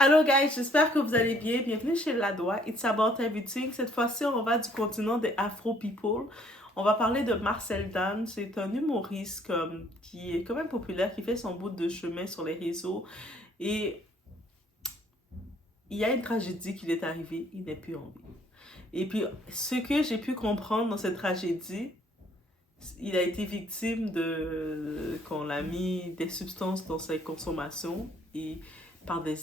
Hello guys, j'espère que vous allez bien. Bienvenue chez Ladois. It's about everything. Cette fois-ci, on va du continent des Afro People. On va parler de Marcel Dan. C'est un humoriste qui est quand même populaire, qui fait son bout de chemin sur les réseaux. Et il y a une tragédie qui lui est arrivée. Il n'est plus en vie. Et puis, ce que j'ai pu comprendre dans cette tragédie, il a été victime de qu'on l'a mis des substances dans ses consommations et par des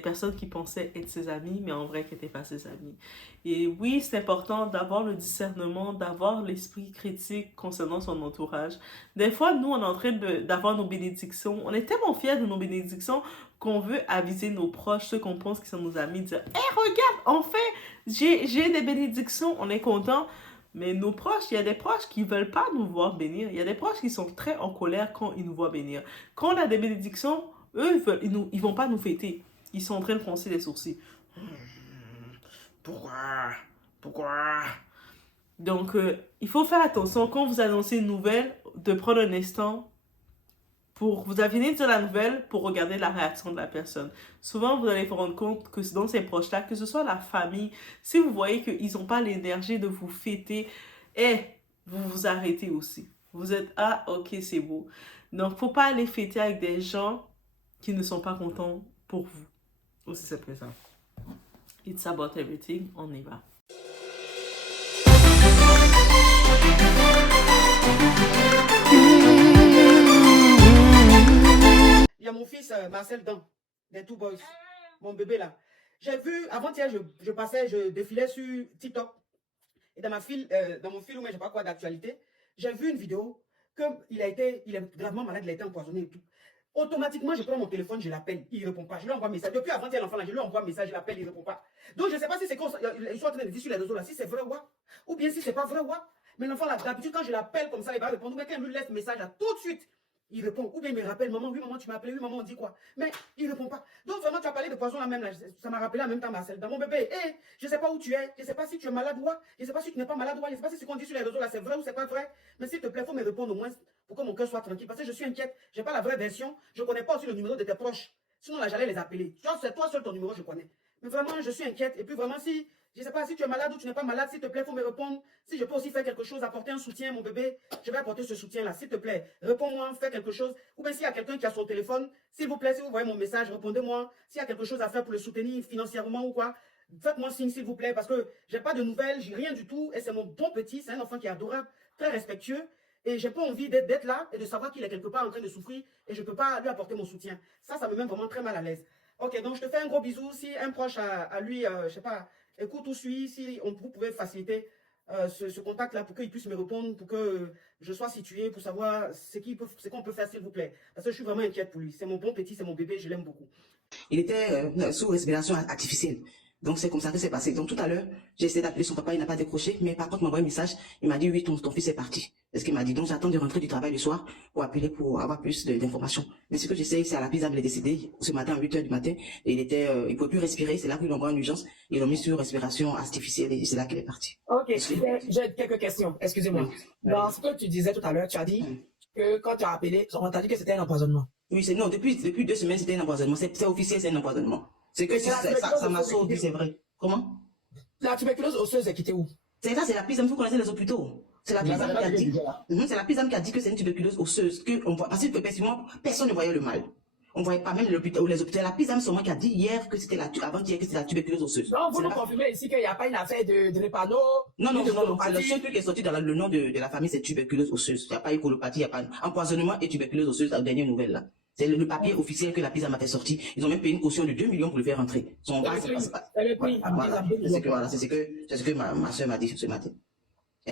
personnes qui pensaient être ses amis, mais en vrai qui n'étaient pas ses amis. Et oui, c'est important d'avoir le discernement, d'avoir l'esprit critique concernant son entourage. Des fois, nous, on est en train d'avoir nos bénédictions. On est tellement fiers de nos bénédictions qu'on veut aviser nos proches, ceux qu'on pense qui sont nos amis, dire « Hey, regarde, enfin, j'ai des bénédictions, on est content. » Mais nos proches, il y a des proches qui ne veulent pas nous voir bénir. Il y a des proches qui sont très en colère quand ils nous voient bénir. Quand on a des bénédictions, eux, ils vont pas nous fêter. Ils sont en train de froncer les sourcils. Pourquoi? Pourquoi? Donc, il faut faire attention quand vous annoncez une nouvelle, de prendre un instant pour vous affiner de la nouvelle pour regarder la réaction de la personne. Souvent, vous allez vous rendre compte que dans ces proches-là, que ce soit la famille, si vous voyez qu'ils n'ont pas l'énergie de vous fêter, vous vous arrêtez aussi. Vous êtes, ah, ok, c'est beau. Donc, faut pas aller fêter avec des gens qui ne sont pas contents pour vous. Aussi simple que ça. It's about everything, on y va. Il y a mon fils Marcel Dan, des Two Boys, mon bébé là. J'ai vu, avant-hier, je défilais sur TikTok. Et dans mon fil ou je sais pas quoi d'actualité, j'ai vu une vidéo qu'il est gravement malade, il a été empoisonné et tout. Automatiquement, je prends mon téléphone, je l'appelle, il ne répond pas. Je lui envoie un message. Depuis avant-hier, l'enfant là, je lui envoie un message, je l'appelle, il ne répond pas. Donc, je ne sais pas si c'est ils sont en train de dire sur les réseaux là, si c'est vrai ou bien si c'est pas vrai mais l'enfant là, d'habitude, quand je l'appelle comme ça, il va répondre. Mais quand il me laisse un message là, tout de suite, il répond. Ou bien il me rappelle, maman, oui, maman, tu m'as appelé, oui, maman, on dit quoi. Mais il ne répond pas. Donc, vraiment, tu as parlé de poison là même, là, ça m'a rappelé en même temps, Marcel. Dans mon bébé, je ne sais pas où tu es, je ne sais pas si tu es malade ou quoi, je ne sais pas si tu n'es pas malade ou quoi, je ne sais pas si ce qu'on dit sur les réseaux là, c'est vrai ou c'est pas vrai. Mais s'il te plaît, il faut me répondre au moins pour que mon cœur soit tranquille. Parce que je suis inquiète, je n'ai pas la vraie version, je ne connais pas aussi le numéro de tes proches. Sinon, là, j'allais les appeler. Tu vois, c'est toi seul ton numéro, je connais. Mais vraiment, je suis inquiète. Et puis vraiment, si je ne sais pas si tu es malade ou tu n'es pas malade, s'il te plaît, il faut me répondre. Si je peux aussi faire quelque chose, apporter un soutien, mon bébé, je vais apporter ce soutien-là. S'il te plaît, réponds-moi, fais quelque chose. Ou bien s'il y a quelqu'un qui a son téléphone, s'il vous plaît, si vous voyez mon message, répondez-moi. S'il y a quelque chose à faire pour le soutenir financièrement ou quoi, faites-moi signe, s'il vous plaît, parce que je n'ai pas de nouvelles, j'ai rien du tout. Et c'est mon bon petit, c'est un enfant qui est adorable, très respectueux. Et j'ai pas envie d'être là et de savoir qu'il est quelque part en train de souffrir et je ne peux pas lui apporter mon soutien. Ça me met vraiment très mal à l'aise. Ok, donc je te fais un gros bisou. Si un proche à lui, je sais pas, écoute ou suit, si vous pouvez faciliter ce contact-là pour qu'il puisse me répondre, pour que je sois situé, pour savoir ce qu'on peut faire, s'il vous plaît. Parce que je suis vraiment inquiète pour lui. C'est mon bon petit, c'est mon bébé, je l'aime beaucoup. Il était sous respiration artificielle. Donc, c'est comme ça que c'est passé. Donc, tout à l'heure, j'ai essayé d'appeler son papa, il n'a pas décroché. Mais par contre, il m'a envoyé un message. Il m'a dit, oui, ton fils est parti. C'est ce qu'il m'a dit. Donc, j'attends de rentrer du travail le soir pour appeler pour avoir plus d'informations. Mais ce que j'essaie, c'est à la PISAM, il est décédé ce matin à 8 h du matin. Et il pouvait plus respirer. C'est là qu'ils l'ont envoyé en urgence. Ils l'ont mis sur respiration artificielle et c'est là qu'il est parti. Ok, j'ai quelques questions. Excusez-moi. Dans ce que tu disais tout à l'heure, tu as dit que quand tu as appelé, on t'a dit que c'était un empoisonnement. Oui, non, depuis 2 semaines, c'était un empoisonnement. C'est officiel, c'est un empoisonnement. C'est que ça m'a sauvé, c'est vrai. Comment? La tuberculose osseuse est quittée où? C'est ça, c'est la PISAM, vous connaissez les hôpitaux. C'est la PISAM qui a dit. C'est la PISAM qui a dit que c'est une tuberculose osseuse. Parce que effectivement, personne ne voyait le mal. On ne voyait pas même l'hôpital ou les hôpitaux. La PISAM seulement qui a dit hier que c'était avant-hier que c'était la tuberculose osseuse. Non, vous nous confirmez ici qu'il n'y a pas une affaire de drépano. Non, c'est le seul truc qui est sorti dans le nom de la famille, c'est tuberculose osseuse. Il n'y a pas eu colopathie, il n'y a pas empoisonnement et tuberculose osseuse, la dernière nouvelle là. C'est le papier officiel que la PISAM a fait sortir. Ils ont même payé une caution de 2 millions pour le faire rentrer. C'est ce que ma soeur m'a dit ce matin.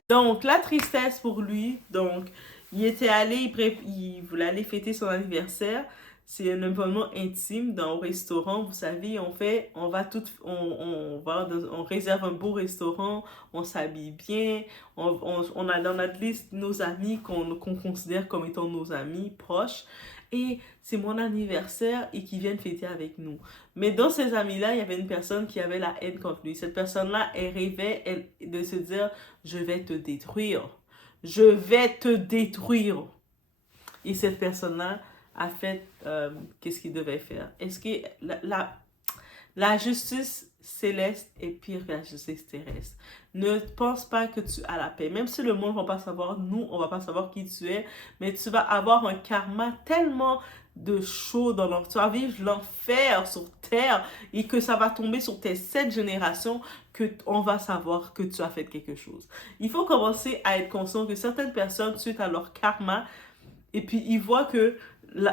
Donc, la tristesse pour lui. Donc, il était allé, il voulait aller fêter son anniversaire. C'est un événement intime dans un restaurant. Vous savez, on réserve un beau restaurant, on s'habille bien, on a dans notre liste nos amis qu'on considère comme étant nos amis proches. Et c'est mon anniversaire et qui viennent fêter avec nous. Mais dans ces amis-là, il y avait une personne qui avait la haine contre lui. Cette personne-là, elle rêvait de se dire, je vais te détruire. Je vais te détruire. Et cette personne-là a fait qu'est-ce qu'il devait faire. Est-ce que La justice céleste est pire que la justice terrestre. Ne pense pas que tu as la paix. Même si le monde ne va pas savoir, nous, on ne va pas savoir qui tu es, mais tu vas avoir un karma tellement de chaud dans l'enfer. Tu vas vivre l'enfer sur terre et que ça va tomber sur tes 7 générations que on va savoir que tu as fait quelque chose. Il faut commencer à être conscient que certaines personnes, suite à leur karma, et puis ils voient que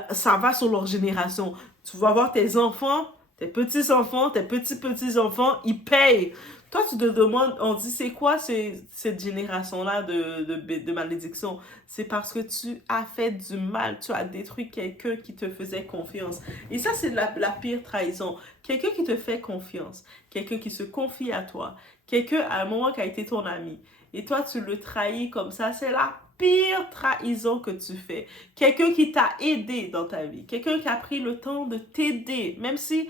ça va sur leur génération. Tu vas voir tes enfants, tes petits-enfants, tes petits-petits-enfants, ils payent. Toi, tu te demandes, on dit, c'est quoi cette génération-là de malédiction? C'est parce que tu as fait du mal, tu as détruit quelqu'un qui te faisait confiance. Et ça, c'est la pire trahison. Quelqu'un qui te fait confiance, quelqu'un qui se confie à toi, quelqu'un à un moment qui a été ton ami. Et toi, tu le trahis comme ça, c'est la pire trahison que tu fais. Quelqu'un qui t'a aidé dans ta vie, quelqu'un qui a pris le temps de t'aider, même si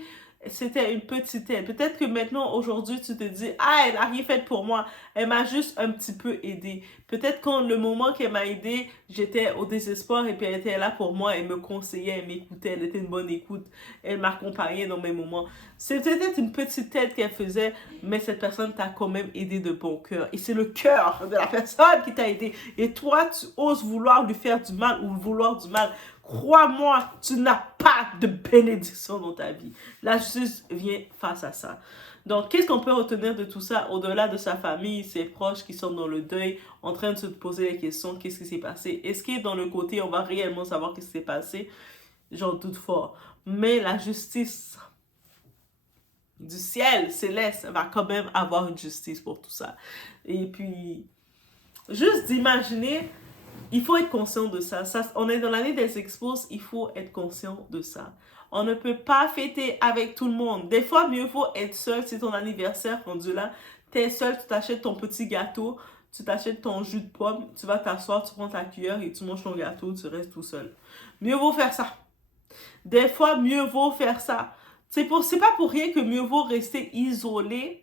c'était une petite aide. Peut-être que maintenant, aujourd'hui, tu te dis, ah, elle n'a rien fait pour moi. Elle m'a juste un petit peu aidé. Peut-être quand le moment qu'elle m'a aidé, j'étais au désespoir et puis elle était là pour moi, elle me conseillait, elle m'écoutait, elle était une bonne écoute. Elle m'accompagnait dans mes moments. C'est peut-être une petite aide qu'elle faisait, mais cette personne t'a quand même aidé de bon cœur. Et c'est le cœur de la personne qui t'a aidé. Et toi, tu oses vouloir lui faire du mal ou vouloir du mal. Crois-moi, tu n'as pas de bénédiction dans ta vie. La justice vient face à ça. Donc, qu'est-ce qu'on peut retenir de tout ça, au-delà de sa famille, ses proches qui sont dans le deuil, en train de se poser les questions, qu'est-ce qui s'est passé? Est-ce que dans le côté, on va réellement savoir qu'est-ce qui s'est passé? J'en doute fort. Mais la justice du ciel céleste va quand même avoir une justice pour tout ça. Et puis, juste d'imaginer... Il faut être conscient de ça. On est dans l'année des expos, il faut être conscient de ça. On ne peut pas fêter avec tout le monde. Des fois, mieux vaut être seul. C'est ton anniversaire rendu là. Tu es seul, tu t'achètes ton petit gâteau, tu t'achètes ton jus de pomme, tu vas t'asseoir, tu prends ta cuillère et tu manges ton gâteau, tu restes tout seul. Mieux vaut faire ça. Des fois, mieux vaut faire ça. C'est pas pour rien que mieux vaut rester isolé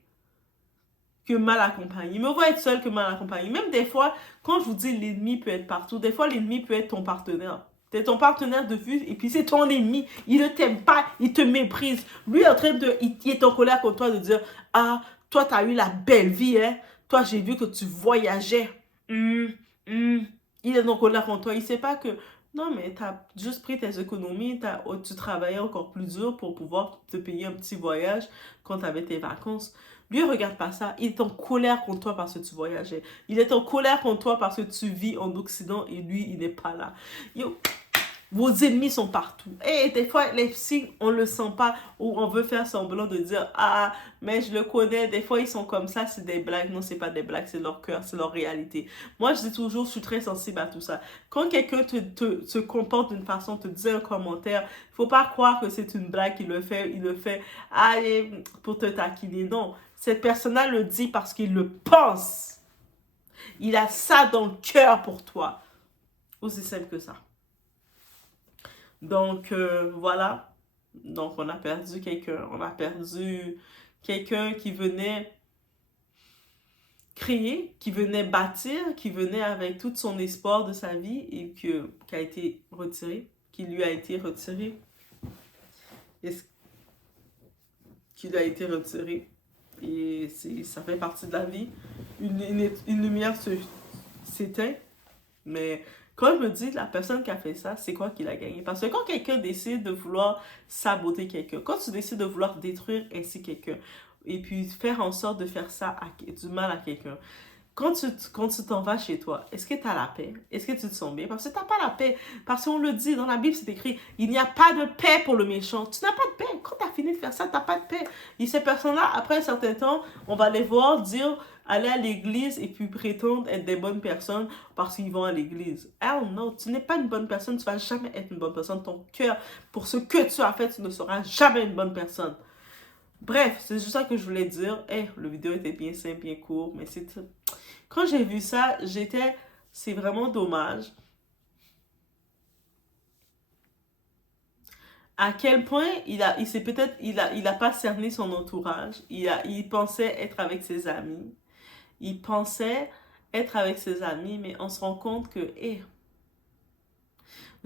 que mal accompagné. Mieux vaut être seul que mal accompagné. Même des fois, quand je vous dis l'ennemi peut être partout, des fois l'ennemi peut être ton partenaire. C'est ton partenaire de vue et puis c'est ton ennemi. Il ne t'aime pas, il te méprise. Lui est en train de... Il est en colère contre toi de dire, ah, toi tu as eu la belle vie, hein. Toi j'ai vu que tu voyageais. Il est en colère contre toi. Il ne sait pas que... Non, mais tu as juste pris tes économies, tu travaillais encore plus dur pour pouvoir te payer un petit voyage quand tu avais tes vacances. Lui, il regarde pas ça. Il est en colère contre toi parce que tu voyageais. Il est en colère contre toi parce que tu vis en Occident et lui, il n'est pas là. Yo, vos ennemis sont partout. Et des fois, les signes, on ne le sent pas ou on veut faire semblant de dire « Ah, mais je le connais. » Des fois, ils sont comme ça, c'est des blagues. Non, c'est pas des blagues, c'est leur cœur, c'est leur réalité. Moi, je dis toujours, je suis très sensible à tout ça. Quand quelqu'un se comporte d'une façon, te dit un commentaire, il ne faut pas croire que c'est une blague qu'il le fait. Il le fait pour te taquiner. Non, cette personne-là le dit parce qu'il le pense. Il a ça dans le cœur pour toi. Aussi simple que ça. Donc, voilà. Donc, on a perdu quelqu'un. On a perdu quelqu'un qui venait créer, qui venait bâtir, qui venait avec tout son espoir de sa vie et qui a été retiré, qui lui a été retiré. Qui lui a été retiré. Et ça fait partie de la vie. Une lumière s'éteint, mais... Quand je me dis, la personne qui a fait ça, c'est quoi qu'il a gagné? Parce que quand quelqu'un décide de vouloir saboter quelqu'un, quand tu décides de vouloir détruire ainsi quelqu'un, et puis faire en sorte de faire ça du mal à quelqu'un, quand tu t'en vas chez toi, est-ce que tu as la paix? Est-ce que tu te sens bien? Parce que tu n'as pas la paix. Parce qu'on le dit, dans la Bible, c'est écrit, il n'y a pas de paix pour le méchant. Tu n'as pas de paix. Quand tu as fini de faire ça, tu n'as pas de paix. Et ces personnes-là, après un certain temps, on va les voir dire, aller à l'église et puis prétendre être des bonnes personnes parce qu'ils vont à l'église. Hell no, tu n'es pas une bonne personne, tu ne vas jamais être une bonne personne. Ton cœur, pour ce que tu as fait, tu ne seras jamais une bonne personne. Bref, c'est juste ça que je voulais dire. Le vidéo était bien simple, bien court, mais c'est... Quand j'ai vu ça, c'est vraiment dommage. À quel point il a pas cerné son entourage. Il pensait être avec ses amis. Il pensait être avec ses amis, mais on se rend compte que,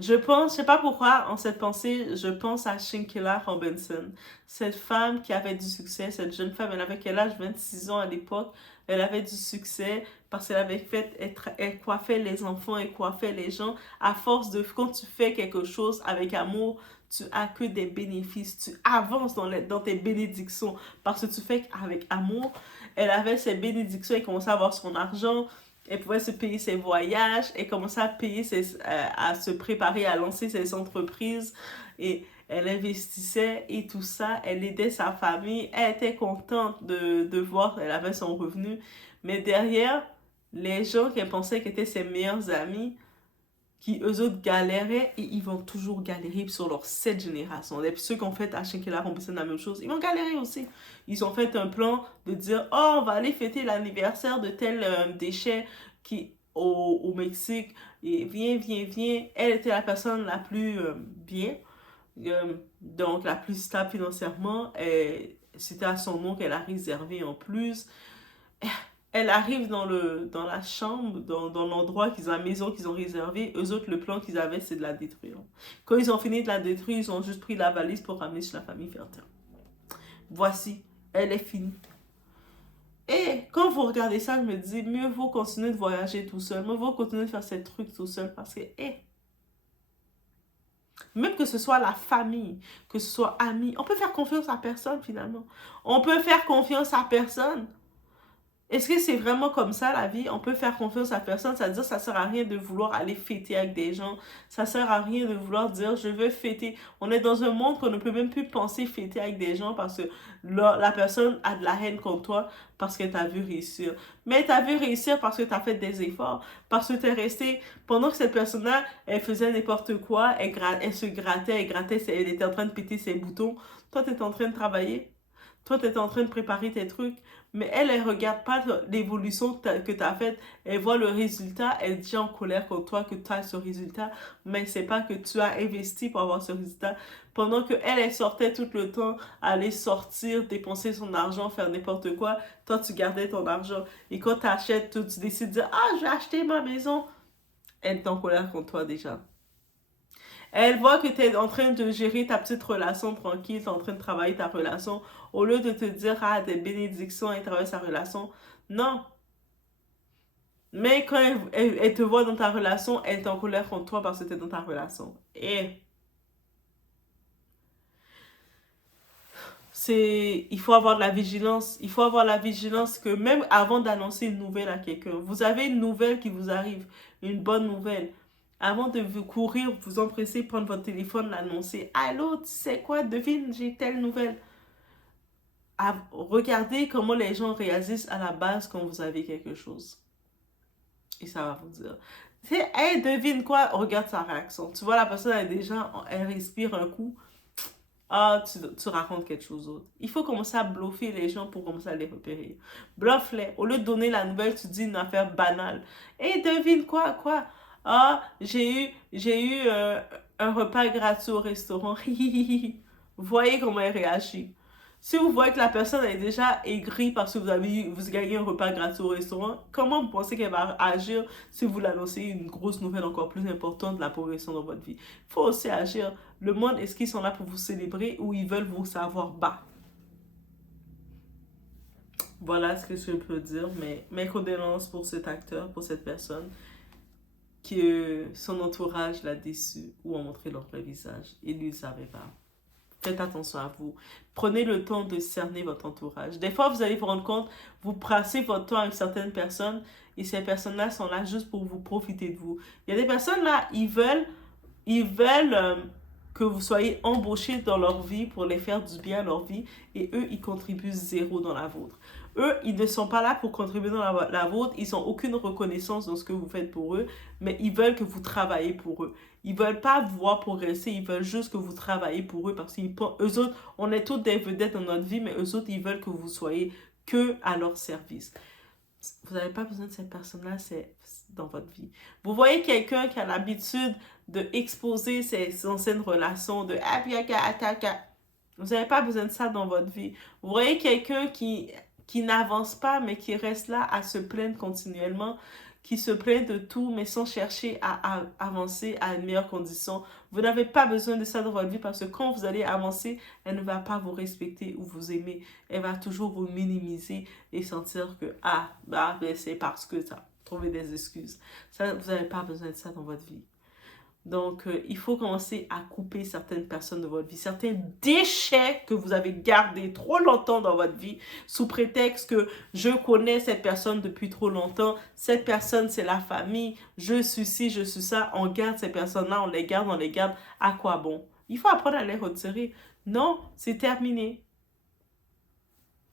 Je pense, je sais pas pourquoi, en cette pensée, je pense à Shinkela Robinson. Cette femme qui avait du succès, cette jeune femme, elle avait quel âge? 26 ans à l'époque. Elle avait du succès parce qu'elle avait fait, elle coiffait les enfants, elle coiffait les gens. À force de, quand tu fais quelque chose avec amour, tu as que des bénéfices. Tu avances dans tes bénédictions parce que tu fais avec amour. Elle avait ses bénédictions, elle commençait à avoir son argent. Elle pouvait se payer ses voyages, elle commençait à se préparer à lancer ses entreprises et elle investissait et tout ça. Elle aidait sa famille, elle était contente de voir, elle avait son revenu. Mais derrière, les gens qu'elle pensait qui étaient ses meilleurs amis, qui eux autres galéraient et ils vont toujours galérer sur leur 7 générations. Et puis ceux qui ont fait à Shinkela Robinson la même chose, ils vont galérer aussi. Ils ont fait un plan de dire oh, on va aller fêter l'anniversaire de tel déchet au Mexique. Et viens. Elle était la personne la plus bien, donc la plus stable financièrement. C'était à son nom qu'elle a réservé en plus. Elle arrive dans la chambre, dans l'endroit la maison qu'ils ont réservé. Eux autres, le plan qu'ils avaient, c'est de la détruire. Quand ils ont fini de la détruire, ils ont juste pris la valise pour ramener chez la famille Fertin. Voici, elle est finie. Et quand vous regardez ça, je me dis, mieux vaut continuer de voyager tout seul. Mieux vaut continuer de faire ces trucs tout seul parce que, même que ce soit la famille, que ce soit amis, on peut faire confiance à personne finalement. On peut faire confiance à personne. Est-ce que c'est vraiment comme ça la vie? On peut faire confiance à personne, c'est-à-dire ça sert à rien de vouloir aller fêter avec des gens, ça sert à rien de vouloir dire je veux fêter. On est dans un monde qu'on ne peut même plus penser fêter avec des gens parce que la personne a de la haine contre toi parce qu'elle t'a vu réussir. Mais elle t'a vu réussir parce que tu as fait des efforts, parce que tu es resté, pendant que cette personne-là, elle faisait n'importe quoi, elle se grattait, elle était en train de péter ses boutons, toi tu étais en train de travailler. Toi, tu es en train de préparer tes trucs, mais elle ne regarde pas l'évolution que tu as faite. Elle voit le résultat, elle est déjà en colère contre toi que tu as ce résultat, mais c'est pas que tu as investi pour avoir ce résultat. Pendant qu'elle, elle sortait tout le temps, aller sortir, dépenser son argent, faire n'importe quoi, toi, tu gardais ton argent. Et quand tu achètes, tu décides de dire, ah, je vais acheter ma maison, elle est en colère contre toi déjà. Elle voit que tu es en train de gérer ta petite relation tranquille, tu es en train de travailler ta relation, au lieu de te dire, ah, des bénédictions, elle travaille sa relation. Non. Mais quand elle te voit dans ta relation, elle est en colère contre toi parce que tu es dans ta relation. Et il faut avoir de la vigilance. Il faut avoir la vigilance que même avant d'annoncer une nouvelle à quelqu'un, vous avez une nouvelle qui vous arrive, une bonne nouvelle. Avant de vous courir, vous empresser, prendre votre téléphone, l'annoncer. Allô, tu sais quoi, devine, j'ai telle nouvelle. Regardez comment les gens réagissent à la base quand vous avez quelque chose. Et ça va vous dire. Hey, devine quoi, regarde sa réaction. Tu vois, la personne, elle respire un coup. Ah, tu racontes quelque chose d'autre. Il faut commencer à bluffer les gens pour commencer à les repérer. Bluffe-les. Au lieu de donner la nouvelle, tu dis une affaire banale. Hey, devine quoi. Ah, j'ai eu un repas gratuit au restaurant. Voyez comment elle réagit. Si vous voyez que la personne est déjà aigrie parce que vous gagnez un repas gratuit au restaurant, comment vous pensez qu'elle va agir si vous l'annoncez une grosse nouvelle encore plus importante de la progression dans votre vie? Il faut aussi agir. Le monde, est-ce qu'ils sont là pour vous célébrer ou ils veulent vous savoir bas? Voilà ce que je peux dire, mais mes condoléances pour cet acteur, pour cette personne, que son entourage l'a déçu ou a montré leur vrai visage. Il ne le savait pas. Faites attention à vous. Prenez le temps de cerner votre entourage. Des fois, vous allez vous rendre compte, vous passez votre temps avec certaines personnes et ces personnes-là sont là juste pour vous profiter de vous. Il y a des personnes là, ils veulent que vous soyez embauchés dans leur vie pour les faire du bien à leur vie et eux, ils contribuent zéro dans la vôtre. Eux, ils ne sont pas là pour contribuer dans la vôtre, ils n'ont aucune reconnaissance dans ce que vous faites pour eux, mais ils veulent que vous travaillez pour eux. Ils ne veulent pas vous voir progresser, ils veulent juste que vous travaillez pour eux parce qu'eux autres, on est tous des vedettes dans notre vie, mais eux autres, ils veulent que vous soyez que à leur service. Vous n'avez pas besoin de cette personne-là, c'est dans votre vie. Vous voyez quelqu'un qui a l'habitude d'exposer ses anciennes relations, de vous n'avez pas besoin de ça dans votre vie. Vous voyez quelqu'un qui n'avance pas, mais qui reste là à se plaindre continuellement, qui se plaint de tout, mais sans chercher à avancer à une meilleure condition. Vous n'avez pas besoin de ça dans votre vie parce que quand vous allez avancer, elle ne va pas vous respecter ou vous aimer. Elle va toujours vous minimiser et sentir que, ah, bah, ben, c'est parce que ça. Trouver des excuses. Ça, vous n'avez pas besoin de ça dans votre vie. Donc, il faut commencer à couper certaines personnes de votre vie, certains déchets que vous avez gardés trop longtemps dans votre vie, sous prétexte que je connais cette personne depuis trop longtemps, cette personne c'est la famille, je suis ci, je suis ça, on garde ces personnes-là, on les garde, à quoi bon? Il faut apprendre à les retirer. Non, c'est terminé.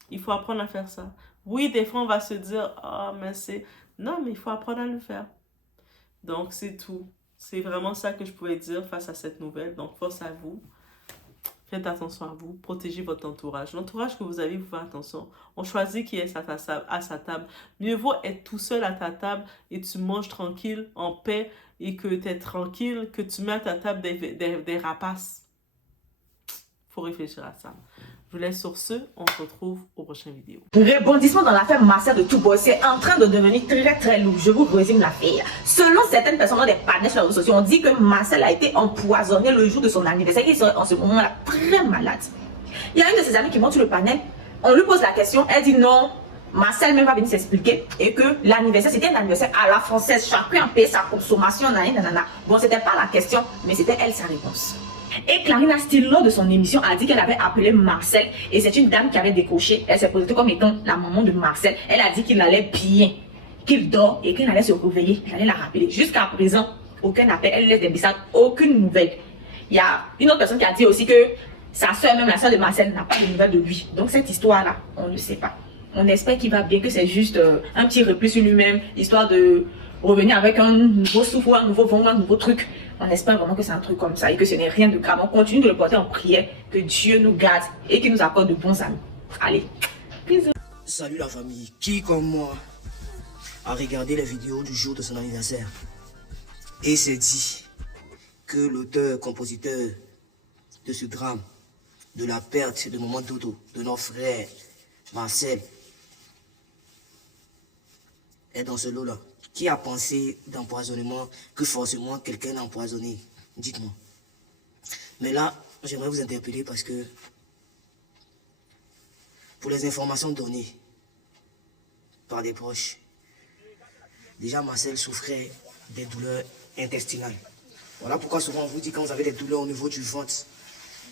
Il faut apprendre à faire ça. Oui, des fois on va se dire, ah, mais c'est... Non, mais il faut apprendre à le faire. Donc, c'est tout. C'est vraiment ça que je pouvais dire face à cette nouvelle. Donc, force à vous. Faites attention à vous. Protégez votre entourage. L'entourage que vous avez, vous faites attention. On choisit qui est à sa table. Mieux vaut être tout seul à ta table et tu manges tranquille, en paix, et que tu es tranquille, que tu mets à ta table des rapaces. Il faut réfléchir à ça. Je vous laisse sur ce. On se retrouve aux prochaines vidéos. Rebondissement dans l'affaire Marcel de Touboy, c'est en train de devenir très très lourd. Je vous résume l'affaire. Selon certaines personnes dans des panels sur les réseaux sociaux, on dit que Marcel a été empoisonné le jour de son anniversaire. Il serait en ce moment-là très malade. Il y a une de ses amies qui monte sur le panel. On lui pose la question. Elle dit non. Marcel même va venir s'expliquer et que l'anniversaire, c'était un anniversaire à la française. Chacun paie sa consommation. Nanana. Bon, c'était pas la question, mais c'était elle sa réponse. Et Clarina Steele, lors de son émission, a dit qu'elle avait appelé Marcel et c'est une dame qui avait décroché. Elle s'est posée comme étant la maman de Marcel. Elle a dit qu'il allait bien, qu'il dort et qu'il allait se réveiller. Elle allait la rappeler. Jusqu'à présent, aucun appel, elle laisse des messages, aucune nouvelle. Il y a une autre personne qui a dit aussi que sa soeur, même la soeur de Marcel, n'a pas de nouvelles de lui. Donc cette histoire-là, on ne sait pas. On espère qu'il va bien, que c'est juste un petit repli sur lui-même, histoire de revenir avec un nouveau souffle, un nouveau vent, un nouveau truc. On espère vraiment que c'est un truc comme ça et que ce n'est rien de grave. On continue de le porter en prière, que Dieu nous garde et qu'il nous accorde de bons amis. Allez, bisous. Salut la famille, qui comme moi a regardé les vidéos du jour de son anniversaire et s'est dit que l'auteur, compositeur de ce drame, de la perte de Maman Dodo, de nos frères Marcel, est dans ce lot-là. Qui a pensé d'empoisonnement que forcément quelqu'un l'a empoisonné? Dites-moi. Mais là, j'aimerais vous interpeller parce que pour les informations données par des proches, déjà Marcel souffrait des douleurs intestinales. Voilà pourquoi souvent on vous dit quand vous avez des douleurs au niveau du ventre,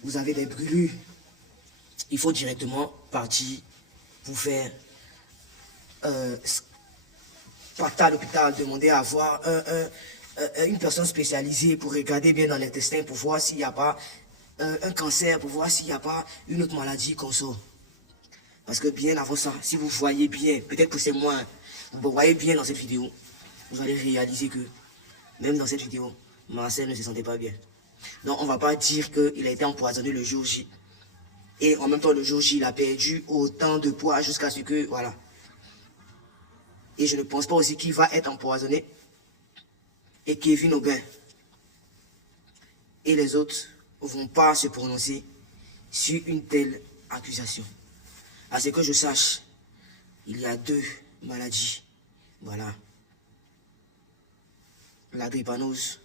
vous avez des brûlures, il faut directement partir pour faire partir à l'hôpital, demander à avoir une personne spécialisée pour regarder bien dans l'intestin, pour voir s'il n'y a pas un cancer, pour voir s'il n'y a pas une autre maladie qu'on sort. Parce que bien avant ça, si vous voyez bien, peut-être que c'est moi, vous voyez bien dans cette vidéo, vous allez réaliser que même dans cette vidéo, Marcel ne se sentait pas bien. Donc on ne va pas dire qu'il a été empoisonné le jour J. Et en même temps, le jour J, il a perdu autant de poids jusqu'à ce que, voilà. Et je ne pense pas aussi qu'il va être empoisonné. Et Kevin Aubin et les autres ne vont pas se prononcer sur une telle accusation. À ce que je sache, il y a deux maladies. Voilà. La drépanouse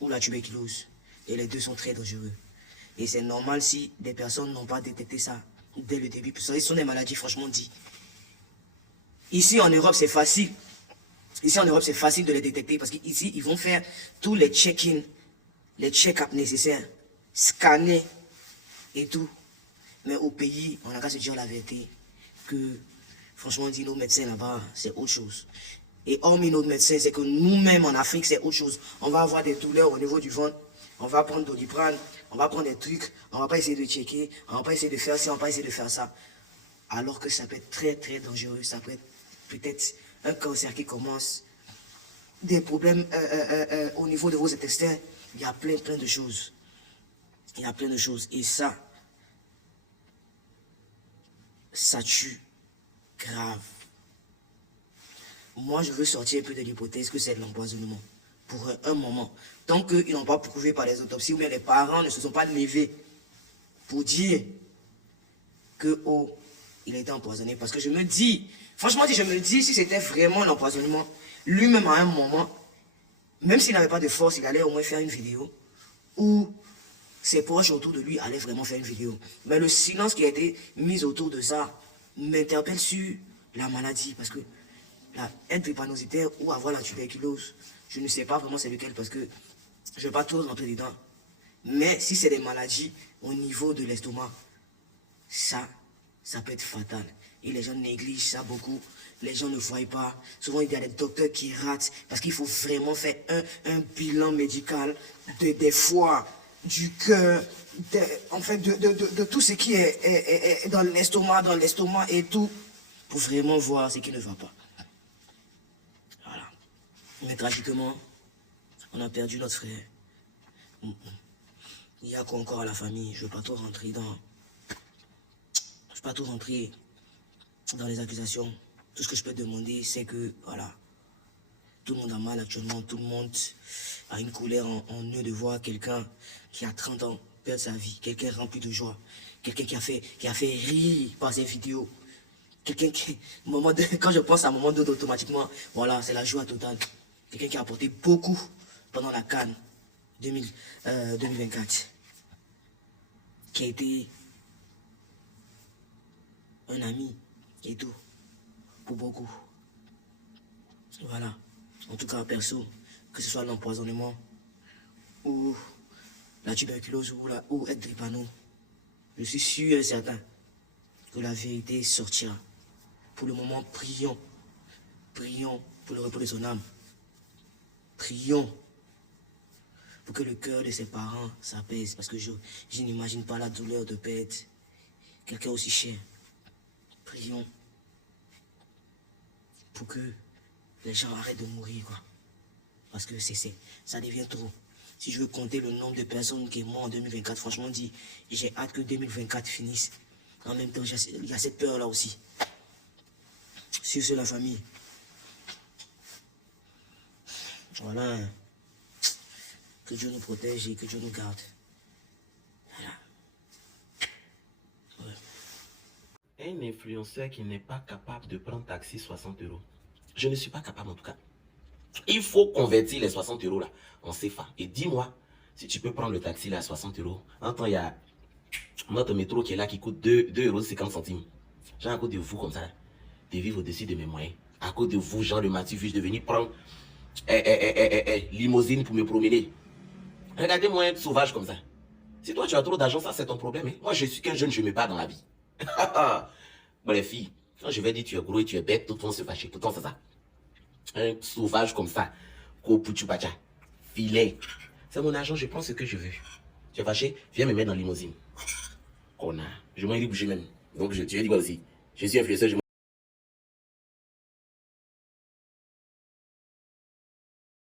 ou la tuberculose. Et les deux sont très dangereux. Et c'est normal si des personnes n'ont pas détecté ça dès le début. Parce que ce sont des maladies franchement dit. Ici en Europe, c'est facile. Ici en Europe, c'est facile de les détecter parce qu'ici, ils vont faire tous les check-in, les check-up nécessaires, scanner et tout. Mais au pays, on n'a qu'à se dire la vérité que, franchement, dit nos médecins là-bas, c'est autre chose. Et hormis nos médecins, c'est que nous-mêmes en Afrique, c'est autre chose. On va avoir des douleurs au niveau du ventre, on va prendre Doliprane, on va prendre des trucs, on va pas essayer de checker, on va pas essayer de faire ça, on va pas essayer de faire ça. Alors que ça peut être très très dangereux, ça peut être peut-être un cancer qui commence, des problèmes au niveau de vos intestins, il y a plein de choses. Il y a plein de choses. Et ça tue grave. Moi, je veux sortir un peu de l'hypothèse que c'est de l'empoisonnement. Pour un moment. Tant qu'ils n'ont pas prouvé par les autopsies, ou bien les parents ne se sont pas levés pour dire que, oh, il a été empoisonné. Parce que je me dis, franchement, si je me dis, si c'était vraiment l'empoisonnement, lui-même à un moment, même s'il n'avait pas de force, il allait au moins faire une vidéo où ses proches autour de lui allaient vraiment faire une vidéo. Mais le silence qui a été mis autour de ça m'interpelle sur la maladie. Parce que être drépanocytaire ou avoir la tuberculose, je ne sais pas vraiment c'est lequel parce que je ne vais pas trop rentrer dedans. Mais si c'est des maladies au niveau de l'estomac, ça peut être fatal. Et les gens négligent ça beaucoup. Les gens ne voient pas. Souvent, il y a des docteurs qui ratent parce qu'il faut vraiment faire un bilan médical des foies, du cœur, de tout ce qui est dans l'estomac et tout, pour vraiment voir ce qui ne va pas. Voilà. Mais tragiquement, on a perdu notre frère. Il y a quoi encore à la famille? Je ne veux pas trop rentrer dans les accusations. Tout ce que je peux demander, c'est que, voilà, tout le monde a mal actuellement, tout le monde a une colère en eux de voir quelqu'un qui a 30 ans perdre sa vie, quelqu'un rempli de joie, quelqu'un qui a fait rire par ses vidéos, quelqu'un qui, quand je pense à un moment d'autre, automatiquement, voilà, c'est la joie totale. Quelqu'un qui a apporté beaucoup pendant la CAN 2024, qui a été un ami et tout, pour beaucoup. Voilà. En tout cas, perso, que ce soit l'empoisonnement ou la tuberculose ou être drépano, je suis sûr et certain que la vérité sortira. Pour le moment, prions. Prions pour le repos de son âme. Prions pour que le cœur de ses parents s'apaise, parce que je n'imagine pas la douleur de perdre quelqu'un aussi cher. Prions pour que les gens arrêtent de mourir, quoi. Parce que ça devient trop. Si je veux compter le nombre de personnes qui sont mortes en 2024, franchement dit, j'ai hâte que 2024 finisse. En même temps, il y a cette peur-là aussi. Sur ce, la famille. Voilà. Que Dieu nous protège et que Dieu nous garde. Voilà. Ouais. Un influenceur qui n'est pas capable de prendre taxi 60 €. Je ne suis pas capable en tout cas. Il faut convertir les 60 € là en CFA. Et dis-moi, si tu peux prendre le taxi là à 60 €. En temps, il y a notre métro qui est là qui coûte 2,50 €. J'ai à cause de vous comme ça, de vivre au-dessus de mes moyens. À cause de vous, Jean le Mathieu, je venir prendre limousine pour me promener. Regardez-moi être sauvage comme ça. Si toi tu as trop d'argent, ça c'est ton problème. Hein? Moi je suis qu'un jeune, je me bats dans la vie. Bon les filles, quand je vais dire tu es gros et tu es bête, tout le monde se fâche. Pourtant c'est ça. Un sauvage comme ça. Kopuchubacha. Filet. C'est mon argent, je prends ce que je veux. Tu es fâché? Viens me mettre dans la limousine. Connard. Je m'en ai bouger même. Donc tu as dit quoi aussi? Je suis influenceur,